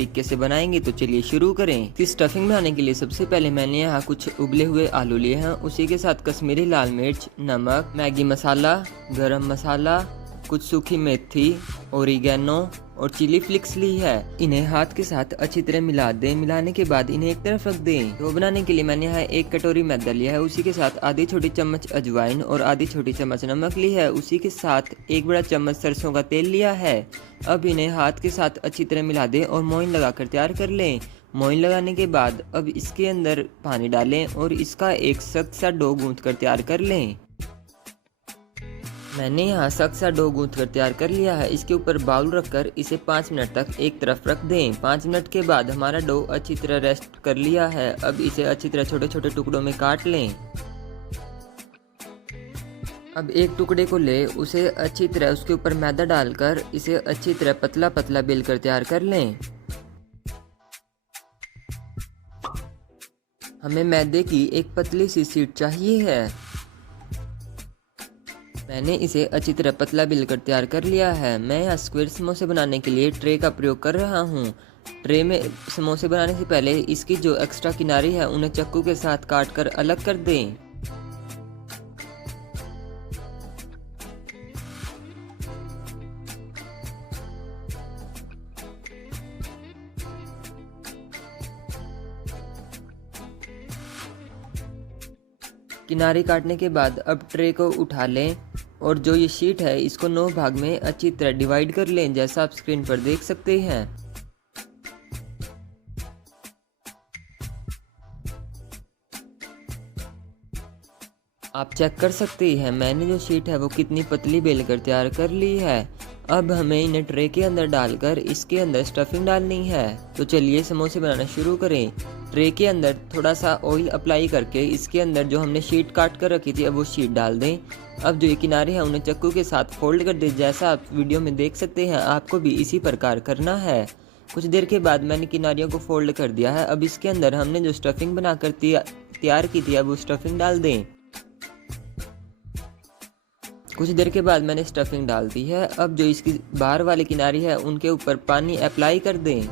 तरीके से बनाएंगे। तो चलिए शुरू करें। इस स्टफिंग बनाने के लिए सबसे पहले मैंने यहाँ कुछ उबले हुए आलू लिए हैं, उसी के साथ कश्मीरी लाल मिर्च, नमक, मैगी मसाला, गरम मसाला, कुछ सूखी मेथी, ओरिगेनो और चिली फ्लिक्स ली है। इन्हें हाथ के साथ अच्छी तरह मिला दें। मिलाने के बाद इन्हें एक तरफ रख दें। तो बनाने के लिए मैंने यहाँ 1 कटोरी मैदा लिया है, उसी के साथ आधी छोटी चम्मच अजवाइन और आधी छोटी चम्मच नमक ली है, उसी के साथ 1 बड़ा चम्मच सरसों का तेल लिया है। अब इन्हें हाथ के साथ अच्छी तरह मिला दें और मोइन लगाकर तैयार कर लें। मोइन लगाने के बाद अब इसके अंदर पानी डालें और इसका एक सख्त सा डो गूंथ कर तैयार कर लें। मैंने यहाँ सख्त सा डो गूंथ कर तैयार कर लिया है। इसके ऊपर बाउल रखकर इसे 5 मिनट तक एक तरफ रख दें। 5 मिनट के बाद हमारा डो अच्छी तरह रेस्ट कर लिया है। अब इसे अच्छी तरह छोटे छोटे टुकड़ों में काट लें। अब एक टुकड़े को ले उसे अच्छी तरह उसके ऊपर मैदा डालकर इसे अच्छी तरह पतला पतला बेल कर तैयार कर लें। हमें मैदे की एक पतली सी शीट चाहिए है। मैंने इसे अच्छी तरह पतला बेल कर तैयार कर लिया है। मैं यहाँ स्क्वायर समोसे बनाने के लिए ट्रे का प्रयोग कर रहा हूँ। ट्रे में समोसे बनाने से पहले इसकी जो एक्स्ट्रा किनारी है उन्हें चाकू के साथ काट कर अलग कर दें। किनारी काटने के बाद अब ट्रे को उठा लें और जो ये शीट है इसको 9 भाग में अच्छी तरह डिवाइड कर लें, जैसा आप स्क्रीन पर देख सकते हैं। आप चेक कर सकते हैं मैंने जो शीट है वो कितनी पतली बेल कर तैयार कर ली है। अब हमें इन्हें ट्रे के अंदर डालकर इसके अंदर स्टफिंग डालनी है। तो चलिए समोसे बनाना शुरू करें। ट्रे के अंदर थोड़ा सा ऑयल अप्लाई करके इसके अंदर जो हमने शीट काट कर रखी थी अब वो शीट डाल दें। अब जो ये किनारे हैं उन्हें चाकू के साथ फोल्ड कर दें, जैसा आप वीडियो में देख सकते हैं। आपको भी इसी प्रकार करना है। कुछ देर के बाद मैंने किनारियों को फोल्ड कर दिया है। अब इसके अंदर हमने जो स्टफिंग बनाकर तैयार की थी अब वो स्टफिंग डाल दें। कुछ देर के बाद मैंने स्टफिंग डाल दी है। अब जो इसकी बाहर वाली किनारी है उनके ऊपर पानी अप्लाई कर दें।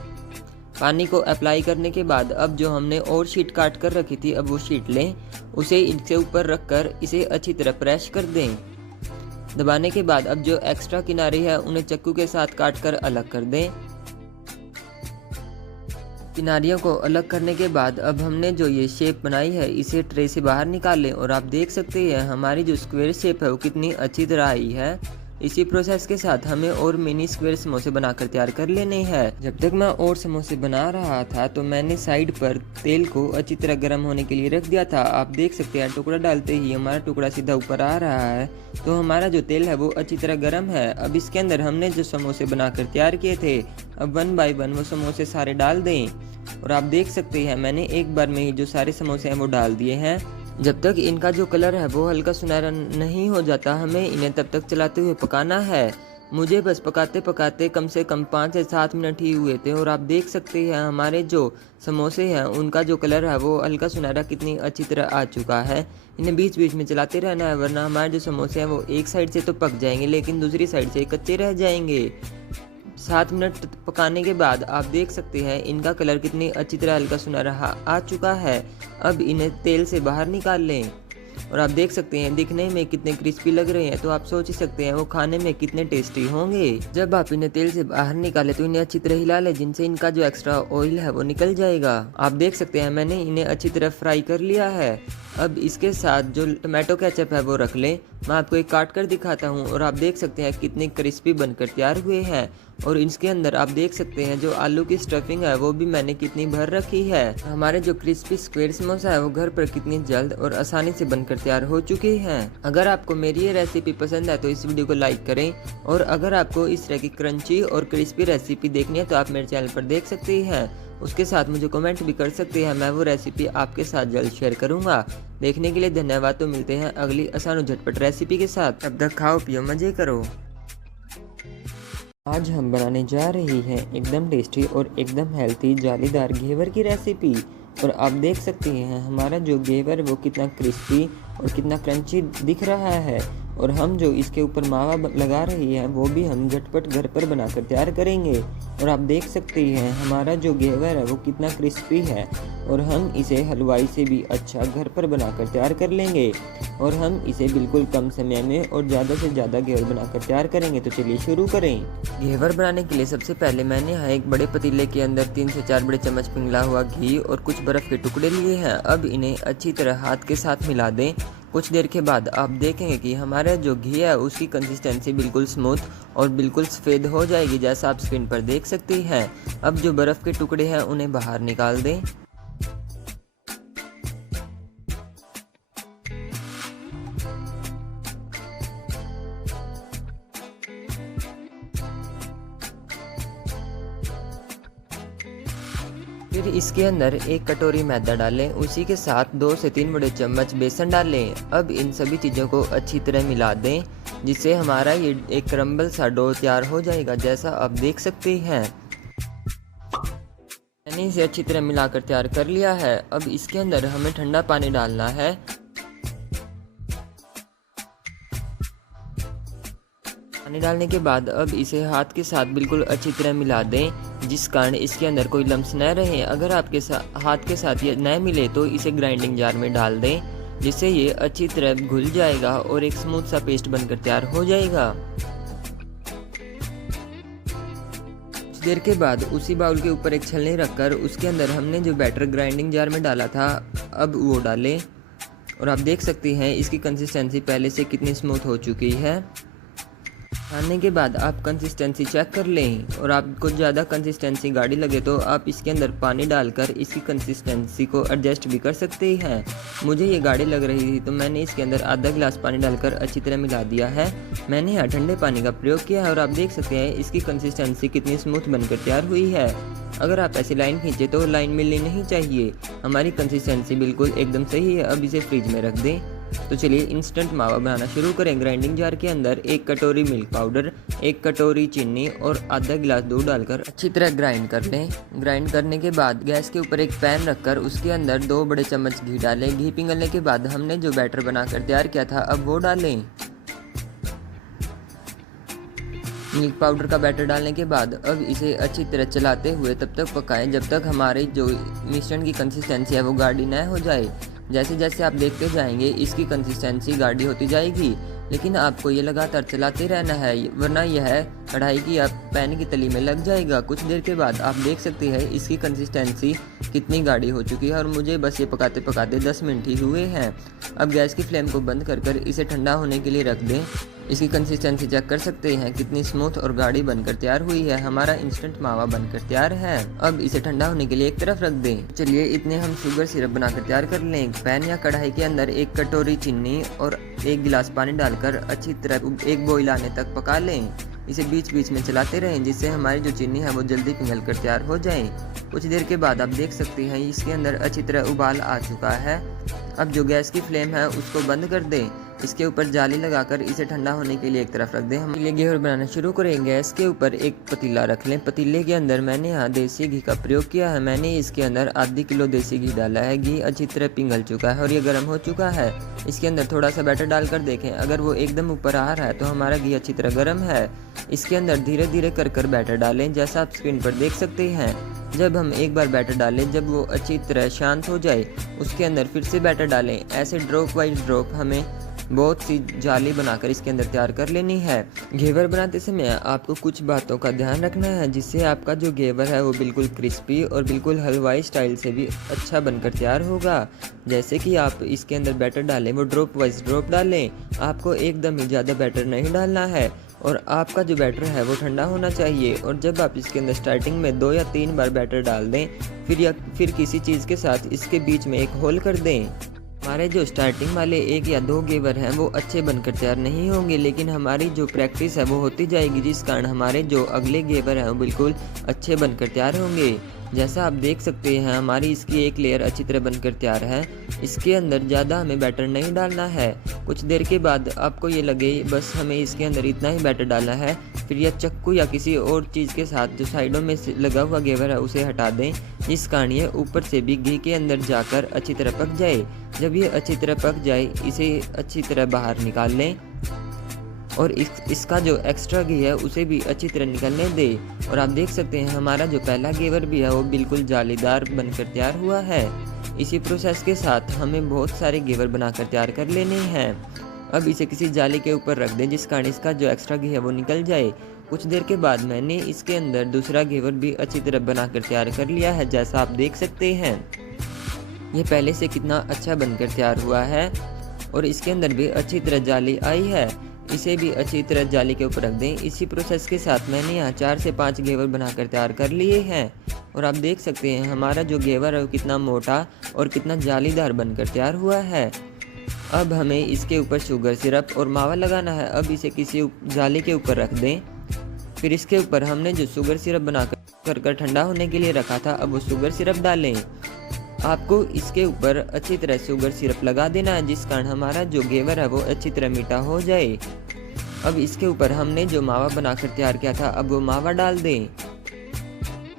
पानी को अप्लाई करने के बाद अब जो हमने और शीट काट कर रखी थी अब वो शीट लें, उसे इनके ऊपर रखकर इसे अच्छी तरह प्रेस कर दें। दबाने के बाद अब जो एक्स्ट्रा किनारी है उन्हें चाकू के साथ काट कर अलग कर दें। किनारियों को अलग करने के बाद अब हमने जो ये शेप बनाई है इसे ट्रे से बाहर निकाल लें और आप देख सकते हैं हमारी जो स्क्वायर शेप है वो कितनी अच्छी तरह आई है। इसी प्रोसेस के साथ हमें और मिनी स्क्वायर समोसे बनाकर तैयार कर लेने हैं। जब तक मैं और समोसे बना रहा था तो मैंने साइड पर तेल को अच्छी तरह गर्म होने के लिए रख दिया था। आप देख सकते हैं टुकड़ा डालते ही हमारा टुकड़ा सीधा ऊपर आ रहा है। तो हमारा जो तेल है वो अच्छी तरह गर्म है। अब इसके अंदर हमने जो समोसे बनाकर तैयार किए थे अब 1 बाय 1 वो समोसे सारे डाल दें। और आप देख सकते हैं मैंने एक बार में ही जो सारे समोसे हैं वो डाल दिए हैं। जब तक इनका जो कलर है वो हल्का सुनहरा नहीं हो जाता हमें इन्हें तब तक चलाते हुए पकाना है। मुझे बस पकाते पकाते कम से कम 5 से 7 मिनट ही हुए थे और आप देख सकते हैं हमारे जो समोसे हैं उनका जो कलर है वो हल्का सुनहरा कितनी अच्छी तरह आ चुका है। इन्हें बीच बीच में चलाते रहना है, वरना हमारे जो समोसे हैं वो एक साइड से तो पक जाएंगे लेकिन दूसरी साइड से कच्चे रह जाएंगे। 7 मिनट पकाने के बाद आप देख सकते हैं इनका कलर कितनी अच्छी तरह हल्का सुनहरा आ चुका है। अब इन्हें तेल से बाहर निकाल लें और आप देख सकते हैं दिखने में कितने क्रिस्पी लग रहे हैं। तो आप सोच ही सकते हैं वो खाने में कितने टेस्टी होंगे। जब आप इन्हें तेल से बाहर निकालें तो इन्हें अच्छी तरह हिला लें, जिनसे इनका जो एक्स्ट्रा ऑयल है वो निकल जाएगा। आप देख सकते हैं मैंने इन्हें अच्छी तरह फ्राई कर लिया है। अब इसके साथ जो टमाटो केचप है वो रख लें। मैं आपको एक काट कर दिखाता हूँ और आप देख सकते हैं कितने क्रिस्पी बनकर तैयार हुए हैं। और इसके अंदर आप देख सकते हैं जो आलू की स्टफिंग है वो भी मैंने कितनी भर रखी है। हमारे जो क्रिस्पी स्क्वायर समोसा है वो घर पर कितनी जल्द और आसानी से बनकर तैयार हो चुके हैं। अगर आपको मेरी ये रेसिपी पसंद है तो इस वीडियो को लाइक करें और अगर आपको इस तरह की क्रंची और क्रिस्पी रेसिपी देखनी है तो आप मेरे चैनल पर देख सकते हैं। उसके साथ मुझे कमेंट भी कर सकते हैं, मैं वो रेसिपी आपके साथ जल्द शेयर करूंगा। देखने के लिए धन्यवाद। तो मिलते हैं अगली आसान और झटपट रेसिपी के साथ। तब तक खाओ पियो मजे करो। आज हम बनाने जा रहे हैं एकदम टेस्टी और एकदम हेल्थी जालीदार घेवर की रेसिपी। और आप देख सकते हैं हमारा जो घेवर वो कितना क्रिस्पी और कितना क्रंची दिख रहा है। और हम जो इसके ऊपर मावा लगा रही है वो भी हम झटपट घर पर बनाकर तैयार करेंगे। और आप देख सकते हैं हमारा जो घेवर है वो कितना क्रिस्पी है, और हम इसे हलवाई से भी अच्छा घर पर बनाकर तैयार कर लेंगे। और हम इसे बिल्कुल कम समय में और ज़्यादा से ज़्यादा घेवर बनाकर तैयार करेंगे। तो चलिए शुरू करें। घेवर बनाने के लिए सबसे पहले मैंने यहाँ एक बड़े पतीले के अंदर 3 से 4 बड़े चम्मच पिघला हुआ घी और कुछ बर्फ़ के टुकड़े लिए हैं। अब इन्हें अच्छी तरह हाथ के साथ मिला दें। कुछ देर के बाद आप देखेंगे कि हमारा जो घी है उसकी कंसिस्टेंसी बिल्कुल स्मूथ और बिल्कुल सफ़ेद हो जाएगी, जैसा आप स्क्रीन पर देख सकते हैं। अब जो बर्फ़ के टुकड़े हैं उन्हें बाहर निकाल दें। फिर इसके अंदर 1 कटोरी मैदा डालें, उसी के साथ 2 से 3 बड़े चम्मच बेसन डालें। अब इन सभी चीज़ों को अच्छी तरह मिला दें, जिससे हमारा ये एक क्रम्बल सा डो तैयार हो जाएगा, जैसा आप देख सकते हैं। मैंने इसे अच्छी तरह मिलाकर तैयार कर लिया है। अब इसके अंदर हमें ठंडा पानी डालना है। पानी डालने के बाद अब इसे हाथ के साथ बिल्कुल अच्छी तरह मिला दें, जिस कारण इसके अंदर कोई लम्स न रहे। अगर आपके हाथ के साथ ये न मिले तो इसे ग्राइंडिंग जार में डाल दें, जिससे ये अच्छी तरह घुल जाएगा और एक स्मूथ सा पेस्ट बनकर तैयार हो जाएगा। कुछ देर के बाद उसी बाउल के ऊपर एक छलनी रखकर उसके अंदर हमने जो बैटर ग्राइंडिंग जार में डाला था अब वो डालें। और आप देख सकते हैं इसकी कंसिस्टेंसी पहले से कितनी स्मूथ हो चुकी है। डालने के बाद आप कंसिस्टेंसी चेक कर लें, और आपको ज़्यादा कंसिस्टेंसी गाढ़ी लगे तो आप इसके अंदर पानी डालकर इसकी कंसिस्टेंसी को एडजस्ट भी कर सकते हैं। मुझे ये गाढ़ी लग रही थी तो मैंने इसके अंदर आधा गिलास पानी डालकर अच्छी तरह मिला दिया है। मैंने यहाँ ठंडे पानी का प्रयोग किया है और आप देख सकते हैं इसकी कंसिस्टेंसी कितनी स्मूथ बनकर तैयार हुई है। अगर आप ऐसी लाइन खींचे तो लाइन मिलनी नहीं चाहिए। हमारी कंसिस्टेंसी बिल्कुल एकदम सही है। अब इसे फ्रिज में रख दें। तो चलिए इंस्टेंट मावा बनाना शुरू करें। ग्राइंडिंग जार के अंदर 1 कटोरी मिल्क पाउडर, 1 कटोरी चीनी और आधा गिलास दूध डालकर अच्छी तरह ग्राइंड कर लें। ग्राइंड करने के बाद गैस के ऊपर एक पैन रखकर उसके अंदर 2 बड़े चम्मच घी डालें। घी पिघलने के बाद हमने जो बैटर बनाकर तैयार किया था अब वो डालें। मिल्क पाउडर का बैटर डालने के बाद अब इसे अच्छी तरह चलाते हुए तब तक पकाएं जब तक हमारी जो मिश्रण की कंसिस्टेंसी है वो गाढ़ी न हो जाए। जैसे जैसे आप देखते जाएंगे इसकी कंसिस्टेंसी गाढ़ी होती जाएगी, लेकिन आपको ये लगातार चलाते रहना है, वरना यह कढ़ाई की या पैन की तली में लग जाएगा। कुछ देर के बाद आप देख सकते हैं इसकी कंसिस्टेंसी कितनी गाढ़ी हो चुकी है, और मुझे बस ये पकाते पकाते 10 मिनट ही हुए हैं। अब गैस की फ्लेम को बंद कर इसे ठंडा होने के लिए रख दें। इसकी कंसिस्टेंसी चेक कर सकते हैं कितनी स्मूथ और गाढ़ी बनकर तैयार हुई है। हमारा इंस्टेंट मावा बनकर तैयार है। अब इसे ठंडा होने के लिए एक तरफ रख दें। चलिए इतने हम शुगर सिरप बनाकर तैयार कर लें। पैन या कढ़ाई के अंदर 1 कटोरी चीनी और 1 गिलास पानी डालकर अच्छी तरह एक बॉईल आने तक पका लें। इसे बीच बीच में चलाते रहें, जिससे हमारी जो चीनी है वो जल्दी पिघल कर तैयार हो जाए। कुछ देर के बाद आप देख सकते हैं इसके अंदर अच्छी तरह उबाल आ चुका है। अब जो गैस की फ्लेम है उसको बंद कर दें। इसके ऊपर जाली लगाकर इसे ठंडा होने के लिए एक तरफ रख दें। हम ये घेवर बनाना शुरू करें। गैस के ऊपर एक पतीला रख लें। पतीले के अंदर मैंने यहाँ देसी घी का प्रयोग किया है। मैंने इसके अंदर आधी किलो देसी घी डाला है। घी अच्छी तरह पिघल चुका है और ये गर्म हो चुका है। इसके अंदर थोड़ा सा बैटर डालकर देखें, अगर वो एकदम ऊपर आ रहा है तो हमारा घी अच्छी तरह गर्म है। इसके अंदर धीरे धीरे कर बैटर डालें, जैसा आप स्क्रीन पर देख सकते हैं। जब हम एक बार बैटर डालें, जब वो अच्छी तरह शांत हो जाए उसके अंदर फिर से बैटर डालें। ऐसे ड्रॉप वाइज ड्रॉप हमें बहुत सी जाली बनाकर इसके अंदर तैयार कर लेनी है। घेवर बनाते समय आपको कुछ बातों का ध्यान रखना है, जिससे आपका जो घेवर है वो बिल्कुल क्रिस्पी और बिल्कुल हलवाई स्टाइल से भी अच्छा बनकर तैयार होगा। जैसे कि आप इसके अंदर बैटर डालें वो ड्रॉप वाइज ड्रॉप डालें। आपको एकदम ही ज़्यादा बैटर नहीं डालना है, और आपका जो बैटर है वो ठंडा होना चाहिए। और जब आप इसके अंदर स्टार्टिंग में 2 या 3 बार बैटर डाल दें, फिर किसी चीज़ के साथ इसके बीच में एक होल कर दें। हमारे जो स्टार्टिंग वाले 1 या 2 घेवर हैं वो अच्छे बनकर तैयार नहीं होंगे, लेकिन हमारी जो प्रैक्टिस है वो होती जाएगी, जिस कारण हमारे जो अगले घेवर हैं वो बिल्कुल अच्छे बनकर तैयार होंगे। जैसा आप देख सकते हैं हमारी इसकी एक लेयर अच्छी तरह बनकर तैयार है। इसके अंदर ज़्यादा हमें बैटर नहीं डालना है। कुछ देर के बाद आपको ये लगे बस हमें इसके अंदर इतना ही बैटर डालना है, फिर यह चक्कू या किसी और चीज़ के साथ जो साइडों में लगा हुआ घेवर है उसे हटा दें, जिस कारण ये ऊपर से भी घी के अंदर जाकर अच्छी तरह पक जाए। जब ये अच्छी तरह पक जाए इसे अच्छी तरह बाहर निकाल लें। और इसका जो एक्स्ट्रा घी है उसे भी अच्छी तरह निकलने दें। और आप देख सकते हैं हमारा जो पहला घेवर भी है वो बिल्कुल जालीदार बनकर तैयार हुआ है। इसी प्रोसेस के साथ हमें बहुत सारे घेवर बनाकर तैयार कर लेने हैं। अब इसे किसी जाली के ऊपर रख दें जिस कारण इसका जो एक्स्ट्रा घी है वो निकल जाए। कुछ देर के बाद मैंने इसके अंदर दूसरा घेवर भी अच्छी तरह बनाकर तैयार कर लिया है, जैसा आप देख सकते हैं। ये पहले से कितना अच्छा बनकर तैयार हुआ है और इसके अंदर भी अच्छी तरह जाली आई है। इसे भी अच्छी तरह जाली के ऊपर रख दें। इसी प्रोसेस के साथ मैंने यहाँ 4 से 5 घेवर बनाकर तैयार कर लिए हैं और आप देख सकते हैं हमारा जो घेवर है वो कितना मोटा और कितना जालीदार बनकर तैयार हुआ है। अब हमें इसके ऊपर शुगर सिरप और मावा लगाना है। अब इसे किसी जाली के ऊपर रख दें। फिर इसके ऊपर हमने जो शुगर सिरप बनाकर ठंडा होने के लिए रखा था, अब वो शुगर सिरप डालें। आपको इसके ऊपर अच्छी तरह शुगर सिरप लगा देना है जिस कारण हमारा जो घेवर है वो अच्छी तरह मीठा हो जाए। अब इसके ऊपर हमने जो मावा बनाकर तैयार किया था, अब वो मावा डाल दें।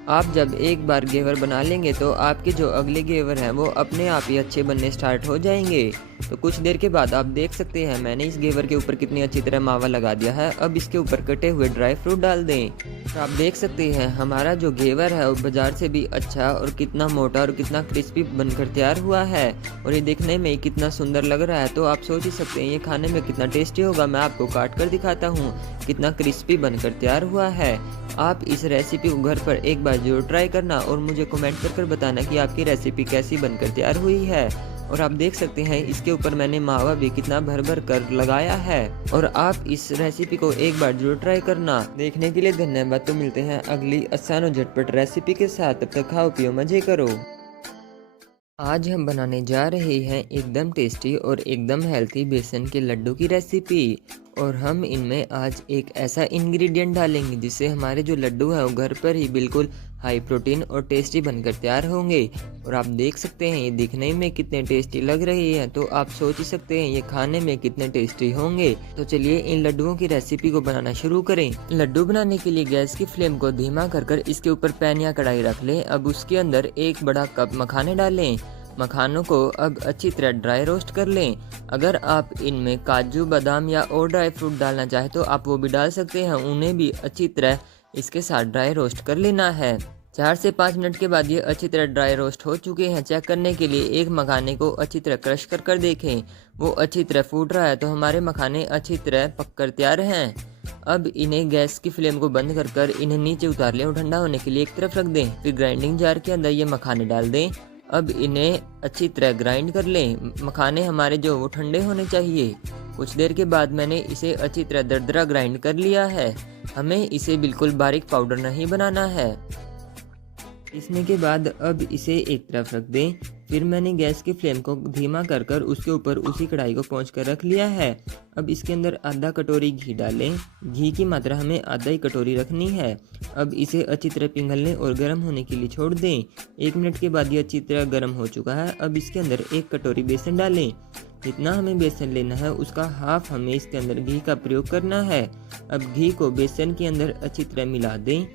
आप जब एक बार घेवर बना लेंगे तो आपके जो अगले घेवर हैं वो अपने आप ही अच्छे बनने स्टार्ट हो जाएंगे। तो कुछ देर के बाद आप देख सकते हैं मैंने इस घेवर के ऊपर कितनी अच्छी तरह मावा लगा दिया है। अब इसके ऊपर कटे हुए ड्राई फ्रूट डाल दें। तो आप देख सकते हैं हमारा जो घेवर है वो बाजार से भी अच्छा और कितना मोटा और कितना क्रिस्पी बनकर तैयार हुआ है और ये देखने में कितना सुंदर लग रहा है। तो आप सोच ही सकते हैं ये खाने में कितना टेस्टी होगा। मैं आपको काट कर दिखाता हूँ कितना क्रिस्पी बनकर तैयार हुआ है। आप इस रेसिपी को घर पर एक बार जरूर ट्राई करना और मुझे कमेंट कर बताना कि आपकी रेसिपी कैसी बनकर तैयार हुई है। और आप देख सकते हैं इसके ऊपर मैंने मावा भी कितना भर भर कर लगाया है। और आप इस रेसिपी को एक बार जरूर ट्राई करना। देखने के लिए धन्यवाद। तो मिलते हैं अगली आसान और झटपट रेसिपी के साथ। तब तक खाओ पियो मजे करो। आज हम बनाने जा रहे हैं एकदम टेस्टी और एकदम हेल्थी बेसन के लड्डू की रेसिपी। और हम इनमें आज एक ऐसा इंग्रेडिएंट डालेंगे जिससे हमारे जो लड्डू हैं वो घर पर ही बिल्कुल हाई प्रोटीन और टेस्टी बनकर तैयार होंगे। और आप देख सकते हैं ये दिखने में कितने टेस्टी लग रहे हैं, तो आप सोच ही सकते हैं ये खाने में कितने टेस्टी होंगे। तो चलिए इन लड्डुओं की रेसिपी को बनाना शुरू करें। लड्डू बनाने के लिए गैस की फ्लेम को धीमा कर इसके ऊपर पैन या कढ़ाई रख लें। अब उसके अंदर 1 बड़ा कप मखाने डालें। मखानों को अब अच्छी तरह ड्राई रोस्ट कर लें। अगर आप इनमें काजू बादाम या और ड्राई फ्रूट डालना चाहें तो आप वो भी डाल सकते हैं। उन्हें भी अच्छी तरह इसके साथ ड्राई रोस्ट कर लेना है। 4 से 5 मिनट के बाद ये अच्छी तरह ड्राई रोस्ट हो चुके हैं। चेक करने के लिए एक मखाने को अच्छी तरह क्रश कर देखें। वो अच्छी तरह फूट रहा है तो हमारे मखाने अच्छी तरह पककर तैयार हैं। अब इन्हें गैस की फ्लेम को बंद कर इन्हें नीचे उतार लें और ठंडा होने के लिए एक तरफ रख दें। फिर ग्राइंडिंग जार के अंदर ये मखाने डाल दें। अब इन्हें अच्छी तरह ग्राइंड कर लें। मखाने हमारे जो वो ठंडे होने चाहिए। कुछ देर के बाद मैंने इसे अच्छी तरह दरदरा ग्राइंड कर लिया है। हमें इसे बिल्कुल बारीक पाउडर नहीं बनाना है। पीसने के बाद अब इसे एक तरफ रख दें। फिर मैंने गैस की फ्लेम को धीमा कर उसके ऊपर उसी कढ़ाई को पोंछ कर रख लिया है। अब इसके अंदर आधा कटोरी घी डालें। घी की मात्रा हमें आधा ही कटोरी रखनी है। अब इसे अच्छी तरह पिघलने और गर्म होने के लिए छोड़ दें। 1 मिनट के बाद ये अच्छी तरह गर्म हो चुका है। अब इसके अंदर 1 कटोरी बेसन डालें। जितना हमें बेसन लेना है उसका हाफ हमें इसके अंदर घी का प्रयोग करना है। अब घी को बेसन के अंदर अच्छी तरह मिला दें।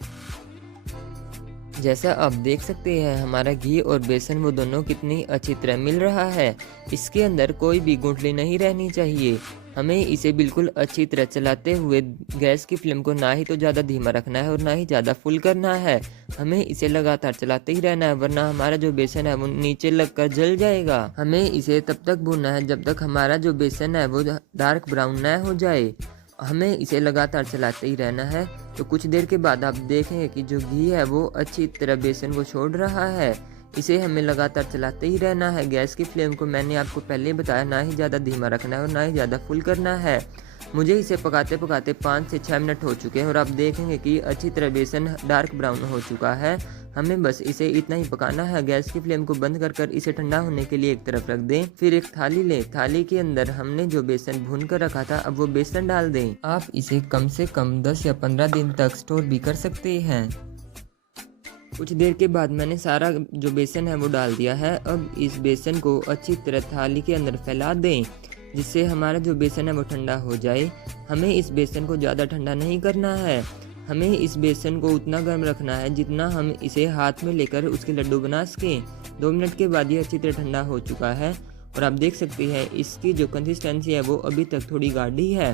जैसा आप देख सकते हैं हमारा घी और बेसन वो दोनों कितनी अच्छी तरह मिल रहा है। इसके अंदर कोई भी गुठली नहीं रहनी चाहिए। हमें इसे बिल्कुल अच्छी तरह चलाते हुए गैस की फ्लेम को ना ही तो ज़्यादा धीमा रखना है और ना ही ज़्यादा फुल करना है। हमें इसे लगातार चलाते ही रहना है, वरना हमारा जो बेसन है वो नीचे लगकर जल जाएगा। हमें इसे तब तक भूनना है जब तक हमारा जो बेसन है वो डार्क ब्राउन ना हो जाए। हमें इसे लगातार चलाते ही रहना है। तो कुछ देर के बाद आप देखेंगे कि जो घी है वो अच्छी तरह बेसन को छोड़ रहा है। इसे हमें लगातार चलाते ही रहना है। गैस की फ्लेम को मैंने आपको पहले बताया ना ही ज़्यादा धीमा रखना है और ना ही ज़्यादा फुल करना है। मुझे इसे पकाते पकाते 5 से 6 मिनट हो चुके हैं और आप देखेंगे कि अच्छी तरह बेसन डार्क ब्राउन हो चुका है। हमें बस इसे इतना ही पकाना है। गैस की फ्लेम को बंद कर इसे ठंडा होने के लिए एक तरफ रख दें। फिर एक थाली लें। थाली के अंदर हमने जो बेसन भून कर रखा था अब वो बेसन डाल दें। आप इसे कम से कम 10 या 15 दिन तक स्टोर भी कर सकते हैं। कुछ देर के बाद मैंने सारा जो बेसन है वो डाल दिया है। अब इस बेसन को अच्छी तरह थाली के अंदर फैला दें जिससे हमारा जो बेसन है वो ठंडा हो जाए। हमें इस बेसन को ज़्यादा ठंडा नहीं करना है। हमें इस बेसन को उतना गर्म रखना है जितना हम इसे हाथ में लेकर उसके लड्डू बना सकें। 2 मिनट के बाद ये अच्छी तरह ठंडा हो चुका है और आप देख सकते हैं इसकी जो कंसिस्टेंसी है वो अभी तक थोड़ी गाढ़ी है।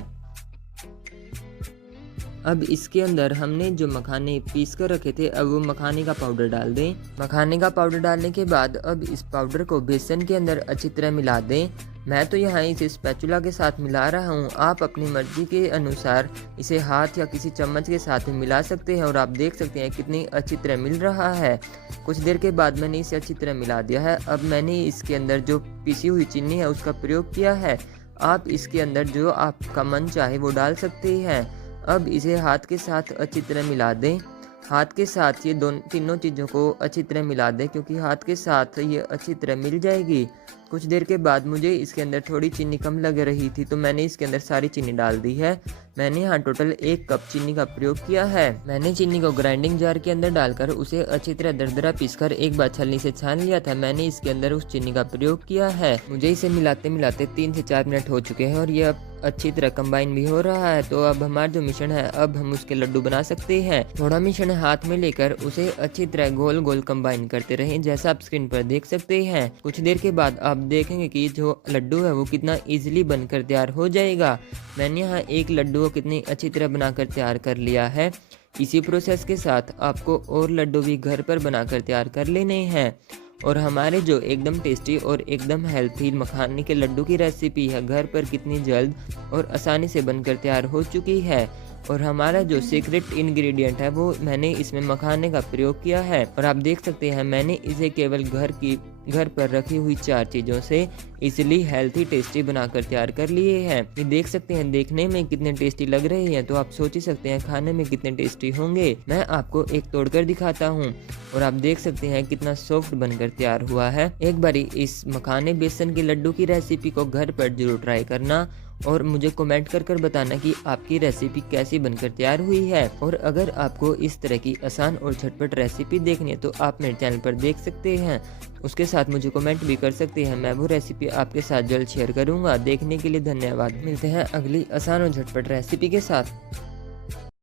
अब इसके अंदर हमने जो मखाने पीस कर रखे थे, अब वो मखाने का पाउडर डाल दें। मखाने का पाउडर डालने के बाद अब इस पाउडर को बेसन के अंदर अच्छी तरह मिला दें। मैं तो यहाँ इसे स्पैचुला के साथ मिला रहा हूँ, आप अपनी मर्जी के अनुसार इसे हाथ या किसी चम्मच के साथ मिला सकते हैं और आप देख सकते हैं कितनी अच्छी तरह मिल रहा है। कुछ देर के बाद मैंने इसे अच्छी तरह मिला दिया है। अब मैंने इसके अंदर जो पिसी हुई चीनी है उसका प्रयोग किया है। आप इसके अंदर जो आपका मन चाहे वो डाल सकते हैं। अब इसे हाथ के साथ अच्छी तरह मिला दें। हाथ के साथ ये तीनों चीज़ों को अच्छी तरह मिला दें, क्योंकि हाथ के साथ ये अच्छी तरह मिल जाएगी। कुछ देर के बाद मुझे इसके अंदर थोड़ी चीनी कम लग रही थी, तो मैंने इसके अंदर सारी चीनी डाल दी है। मैंने यहाँ टोटल 1 कप चीनी का प्रयोग किया है। मैंने चीनी को ग्राइंडिंग जार के अंदर डालकर उसे अच्छी तरह दरदरा पीसकर एक बार छलनी से छान लिया था। मैंने इसके अंदर उस चीनी का प्रयोग किया है। मुझे इसे मिलाते मिलाते 3 से 4 मिनट हो चुके हैं और ये अब अच्छी तरह कंबाइन भी हो रहा है। तो अब हमारा जो मिश्रण है, अब हम उसके लड्डू बना सकते हैं। थोड़ा मिश्रण हाथ में लेकर उसे अच्छी तरह गोल गोल कंबाइन करते रहें, जैसा आप स्क्रीन पर देख सकते हैं। कुछ देर के बाद आप देखेंगे कि जो लड्डू है वो कितना इजीली बनकर तैयार हो जाएगा। मैंने यहाँ एक लड्डू को कितनी अच्छी तरह बनाकर तैयार कर लिया है। इसी प्रोसेस के साथ आपको और लड्डू भी घर पर बनाकर तैयार कर लेने हैं। और हमारे जो एकदम टेस्टी और एकदम हेल्थी मखाने के लड्डू की रेसिपी है, घर पर कितनी जल्द और आसानी से बनकर तैयार हो चुकी है। और हमारा जो सीक्रेट इंग्रेडिएंट है वो मैंने इसमें मखाने का प्रयोग किया है। और आप देख सकते हैं मैंने इसे केवल घर पर रखी हुई 4 चीज़ों से इजीली हेल्थी टेस्टी बनाकर तैयार कर लिए हैं। ये देख सकते हैं देखने में कितने टेस्टी लग रहे हैं, तो आप सोच ही सकते हैं खाने में कितने टेस्टी होंगे। मैं आपको एक तोड़कर दिखाता हूँ और आप देख सकते हैं कितना सॉफ्ट बनकर तैयार हुआ है। एक बारी इस मखाने बेसन के लड्डू की रेसिपी को घर पर जरूर ट्राई करना और मुझे कमेंट कर बताना कि आपकी रेसिपी कैसी बनकर तैयार हुई है। और अगर आपको इस तरह की आसान और झटपट रेसिपी देखनी है तो आप मेरे चैनल पर देख सकते हैं। उसके साथ मुझे कमेंट भी कर सकते हैं, मैं वो रेसिपी आपके साथ जल्द शेयर करूंगा। देखने के लिए धन्यवाद। मिलते हैं अगली आसान और झटपट रेसिपी के साथ।